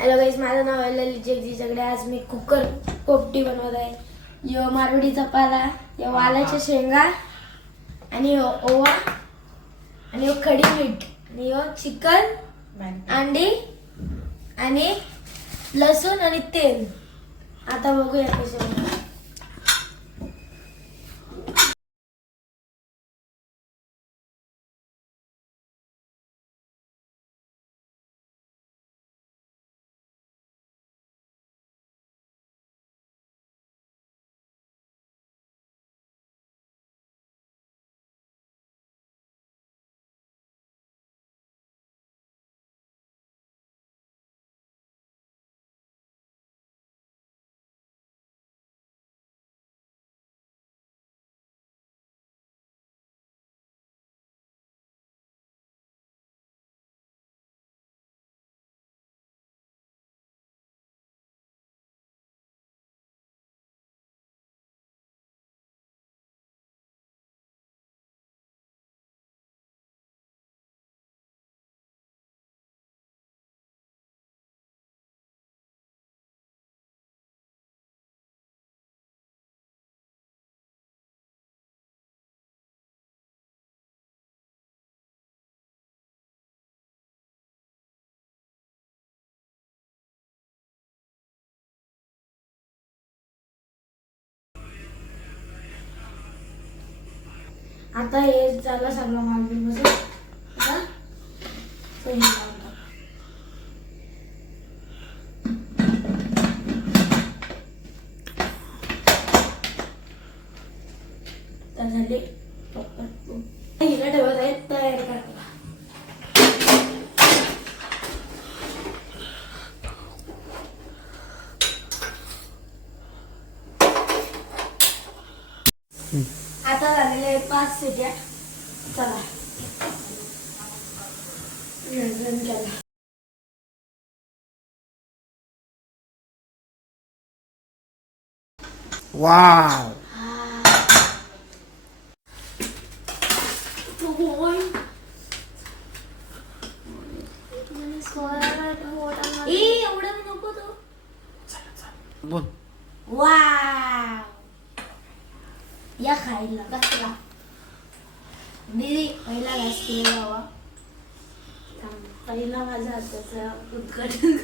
Hello guys माझं नाव आहे ललित जगदीशकडे आज मी कुकर पोपटी बनवत आहे. यो मारवडीचा पाला यो वालाच्या शेंगा आणि यो ओवा आणि यो खडी मीठ आणि यो चिकन अंडी आणि लसूण आणि तेल. आता बघूया कसे आता हे झालं सगळं मालबी बसून. आता पहिलं लावतो. झाले हिला ठेवत आहे तयार करायला आता झालेले आहेत पाच सिट्या. चला. केला. वाव. एवढं नको तो. बोल. वाव. या खायला कसला दीदी पहिला घास केला हवा पहिला माझ्या हाताचं उद्घाटन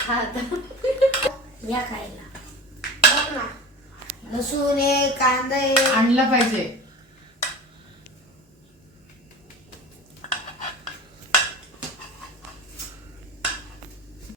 खा आता. या खायला. बघ ना. लसूण आहे कांदा आहे. आणला पाहिजे.